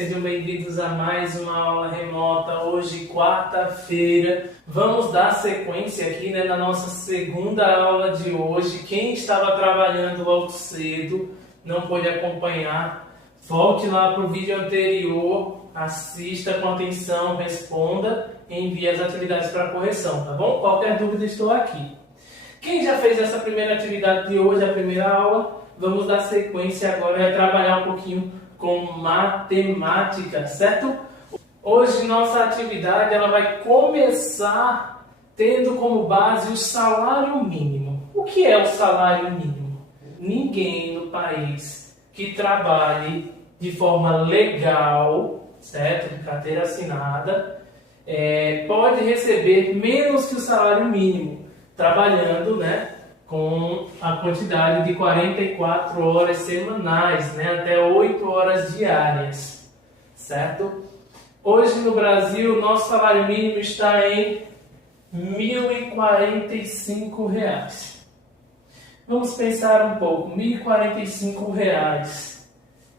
sejam bem-vindos a mais uma aula remota. Hoje, quarta-feira, vamos dar sequência aqui na nossa segunda aula de hoje. Quem estava trabalhando logo cedo, não pôde acompanhar, volte lá para o vídeo anterior, assista com atenção, responda e envie as atividades para correção, tá bom? Qualquer dúvida, estou aqui. Quem já fez essa primeira atividade de hoje, a primeira aula, vamos dar sequência agora e trabalhar um pouquinho com matemática, certo? Hoje nossa atividade ela vai começar tendo como base o salário mínimo. O que é o salário mínimo? Ninguém no país que trabalhe de forma legal, certo? De carteira assinada, pode receber menos que o salário mínimo, trabalhando, né, com a quantidade de 44 horas semanais, né, até 8 horas diárias, certo? Hoje no Brasil, nosso salário mínimo está em R$ 1.045. Vamos pensar um pouco, R$ 1.045.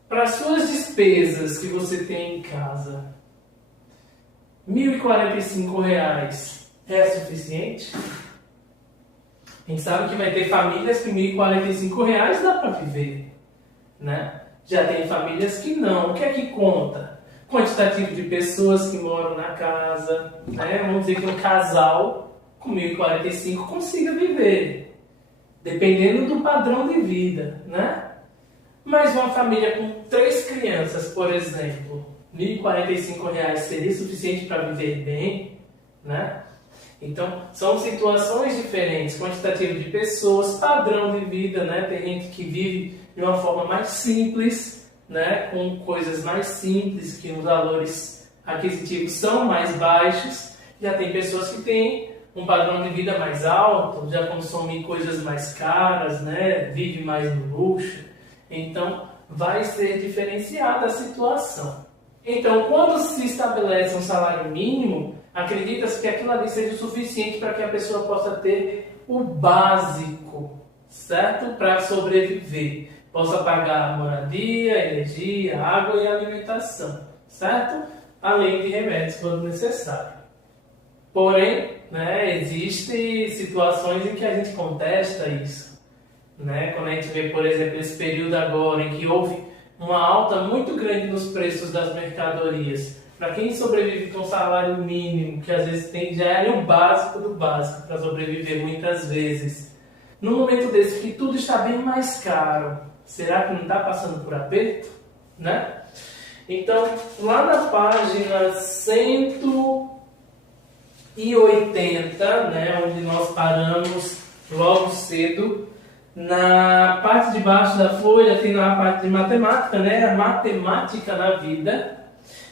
Para suas despesas que você tem em casa, R$ 1.045 é suficiente? A gente sabe que vai ter famílias que R$ 1.045 dá para viver, né? Já tem famílias que não. O que é que conta? Quantitativo de pessoas que moram na casa, né? Vamos dizer que um casal com R$ 1.045 consiga viver, dependendo do padrão de vida, né? Mas uma família com 3 crianças, por exemplo, R$ 1.045 seria suficiente para viver bem, né? Então, são situações diferentes, quantitativo de pessoas, padrão de vida, né? Tem gente que vive de uma forma mais simples, né? Com coisas mais simples, que os valores aquisitivos são mais baixos. Já tem pessoas que têm um padrão de vida mais alto, já consomem coisas mais caras, né? Vive mais no luxo. Então, vai ser diferenciada a situação. Então, quando se estabelece um salário mínimo, acredita-se que aquilo ali seja o suficiente para que a pessoa possa ter o básico, certo? Para sobreviver. Possa pagar a moradia, energia, água e alimentação, certo? Além de remédios quando necessário. Porém, né, existem situações em que a gente contesta isso, né? Quando a gente vê, por exemplo, esse período agora em que houve uma alta muito grande nos preços das mercadorias. Para quem sobrevive com salário mínimo, que às vezes já é o básico do básico para sobreviver muitas vezes. No momento desse que tudo está bem mais caro, será que não está passando por aperto? Né? Então, lá na página 180, né, onde nós paramos logo cedo, na parte de baixo da folha tem a parte de matemática, né? A matemática na vida.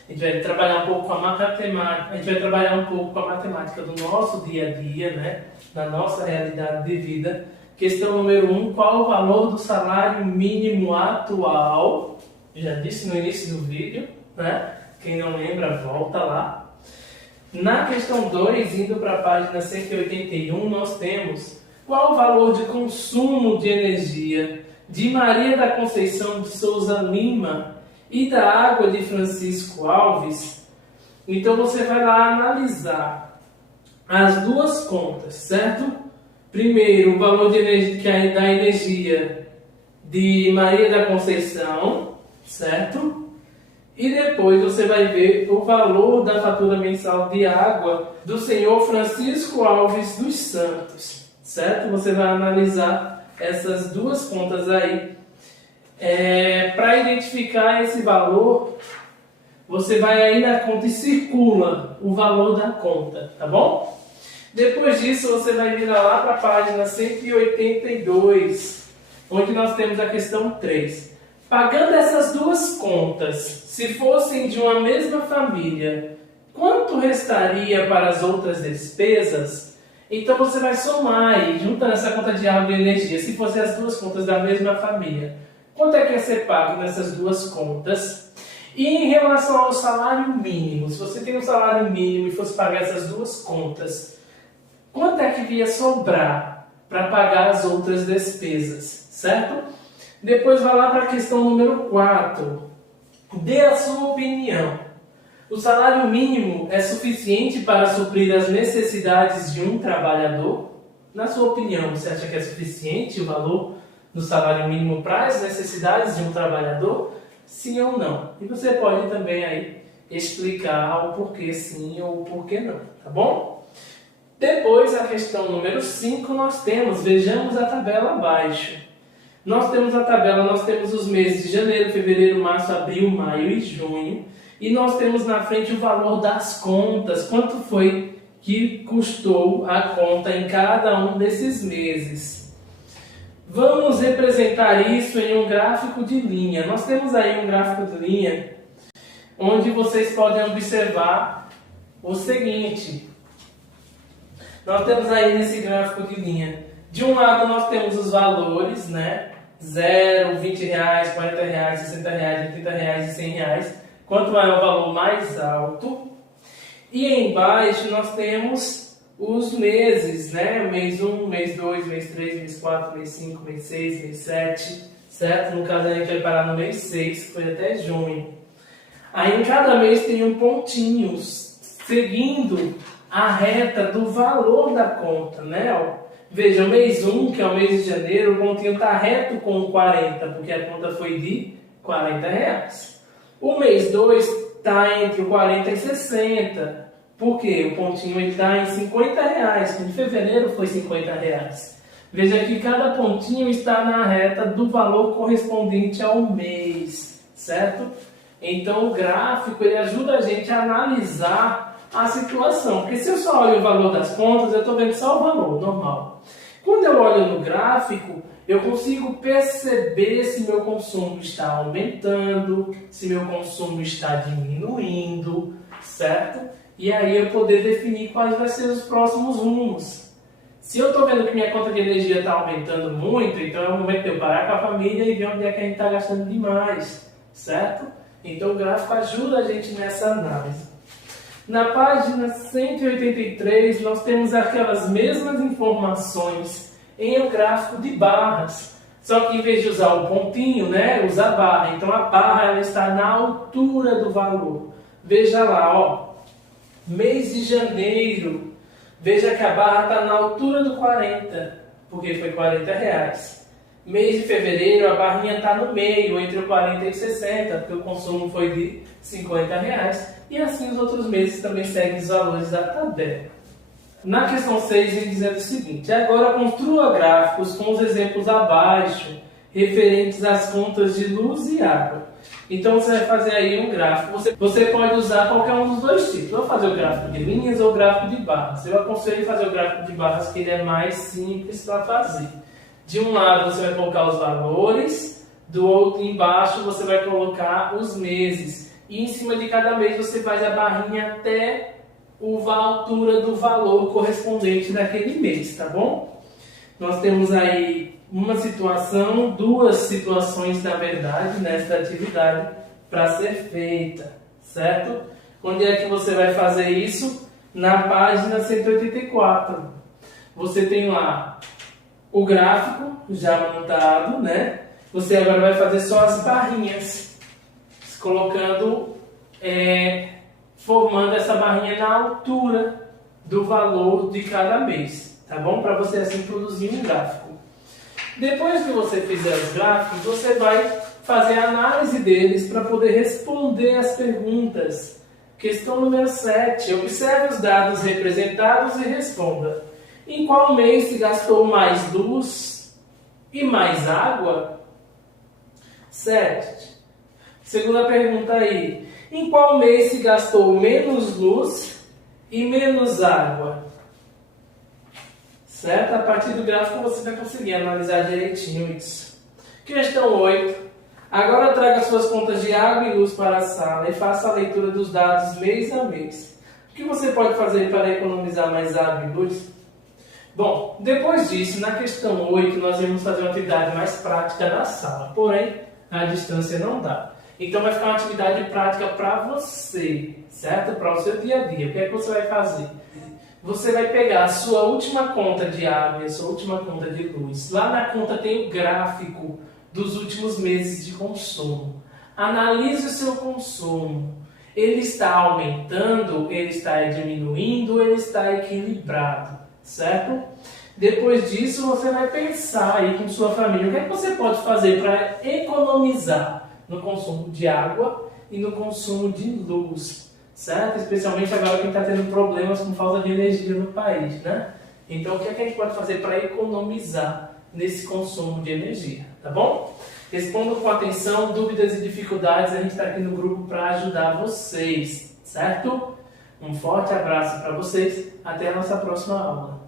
A gente vai trabalhar um pouco com a matemática, a gente vai trabalhar um pouco com a matemática do nosso dia a dia, né? Da nossa realidade de vida. Questão número 1, qual o valor do salário mínimo atual? Já disse no início do vídeo, né? Quem não lembra, volta lá. Na questão 2, indo para a página 181, nós temos qual o valor de consumo de energia de Maria da Conceição de Souza Lima e da água de Francisco Alves. Então você vai lá analisar as duas contas, certo? Primeiro, o valor de energia, da energia de Maria da Conceição, certo? E depois você vai ver o valor da fatura mensal de água do senhor Francisco Alves dos Santos, certo? Você vai analisar essas duas contas aí. Para identificar esse valor, você vai aí na conta e circula o valor da conta, tá bom? Depois disso, você vai virar lá para a página 182, onde nós temos a questão 3. Pagando essas duas contas, se fossem de uma mesma família, quanto restaria para as outras despesas? Então você vai somar aí, juntando essa conta de água e energia, se fossem as duas contas da mesma família. Quanto é que ia ser pago nessas duas contas? E em relação ao salário mínimo, se você tem um salário mínimo e fosse pagar essas duas contas, quanto é que ia sobrar para pagar as outras despesas, certo? Depois vai lá para a questão número 4. Dê a sua opinião. O salário mínimo é suficiente para suprir as necessidades de um trabalhador? Na sua opinião, você acha que é suficiente o valor do salário mínimo para as necessidades de um trabalhador? Sim ou não? E você pode também aí explicar o porquê sim ou o porquê não, tá bom? Depois, a questão número 5, vejamos a tabela abaixo. Nós temos a tabela, nós temos os meses de janeiro, fevereiro, março, abril, maio e junho. E nós temos na frente o valor das contas, quanto foi que custou a conta em cada um desses meses. Vamos representar isso em um gráfico de linha. Nós temos aí um gráfico de linha, onde vocês podem observar o seguinte. Nós temos aí nesse gráfico de linha, de um lado nós temos os valores, né? 0, 20 reais, 40 reais, 60 reais, 80 reais e 100 reais. Quanto maior o valor, mais alto. E embaixo nós temos os meses, né? Mês 1, mês 2, mês 3, mês 4, mês 5, mês 6, mês 7, certo? No caso a gente vai parar no mês 6, que foi até junho. Aí em cada mês tem um pontinho, seguindo a reta do valor da conta, né? Veja, o mês 1, que é o mês de janeiro, o pontinho está reto com 40, porque a conta foi de 40 reais. O mês 2 está entre o 40 e 60. Por quê? O pontinho está em 50 reais, que em fevereiro foi 50 reais. Veja que cada pontinho está na reta do valor correspondente ao mês, certo? Então o gráfico ele ajuda a gente a analisar a situação. Porque se eu só olho o valor das contas, eu estou vendo só o valor normal. Quando eu olho no gráfico, eu consigo perceber se meu consumo está aumentando, se meu consumo está diminuindo, certo? E aí eu poder definir quais vão ser os próximos rumos. Se eu estou vendo que minha conta de energia está aumentando muito, então é o momento de eu parar com a família e ver onde é que a gente está gastando demais, certo? Então o gráfico ajuda a gente nessa análise. Na página 183, nós temos aquelas mesmas informações em um gráfico de barras. Só que em vez de usar o pontinho, né, usa a barra. Então a barra ela está na altura do valor. Veja lá, ó, mês de janeiro. Veja que a barra está na altura do 40, porque foi 40 reais. Mês de fevereiro, a barrinha está no meio, entre o 40 e o 60, porque o consumo foi de 50 reais. E assim os outros meses também seguem os valores da tabela. Na questão 6, ele dizendo o seguinte: agora construa gráficos com os exemplos abaixo, referentes às contas de luz e água. Então você vai fazer aí um gráfico. Você pode usar qualquer um dos dois tipos. Ou fazer o gráfico de linhas ou o gráfico de barras. Eu aconselho fazer o gráfico de barras, que ele é mais simples para fazer. De um lado você vai colocar os valores, do outro embaixo você vai colocar os meses. E em cima de cada mês você faz a barrinha até a altura do valor correspondente daquele mês, tá bom? Nós temos aí uma situação, duas situações, na verdade, nessa atividade para ser feita, certo? Onde é que você vai fazer isso? Na página 184. Você tem lá o gráfico já montado, né? Você agora vai fazer só as barrinhas, colocando, formando essa barrinha na altura do valor de cada mês, tá bom? Para você assim produzir um gráfico. Depois que você fizer os gráficos, você vai fazer a análise deles para poder responder as perguntas. Questão número 7. Observe os dados representados e responda. Em qual mês se gastou mais luz e mais água? 7. Segunda pergunta aí. Em qual mês se gastou menos luz e menos água? Certo? A partir do gráfico você vai conseguir analisar direitinho isso. Questão 8. Agora traga suas contas de água e luz para a sala e faça a leitura dos dados mês a mês. O que você pode fazer para economizar mais água e luz? Bom, depois disso, na questão 8, nós vamos fazer uma atividade mais prática na sala. Porém, a distância não dá. Então vai ficar uma atividade prática para você, certo? Para o seu dia a dia. O que é que você vai fazer? Você vai pegar a sua última conta de água e a sua última conta de luz. Lá na conta tem o gráfico dos últimos meses de consumo. Analise o seu consumo. Ele está aumentando, ele está diminuindo, ele está equilibrado, certo? Depois disso, você vai pensar aí com sua família o que é que você pode fazer para economizar no consumo de água e no consumo de luz, certo? Especialmente agora que está tendo problemas com falta de energia no país, né? Então, o que é que a gente pode fazer para economizar nesse consumo de energia, tá bom? Responda com atenção, dúvidas e dificuldades, a gente está aqui no grupo para ajudar vocês, certo? Um forte abraço para vocês, até a nossa próxima aula.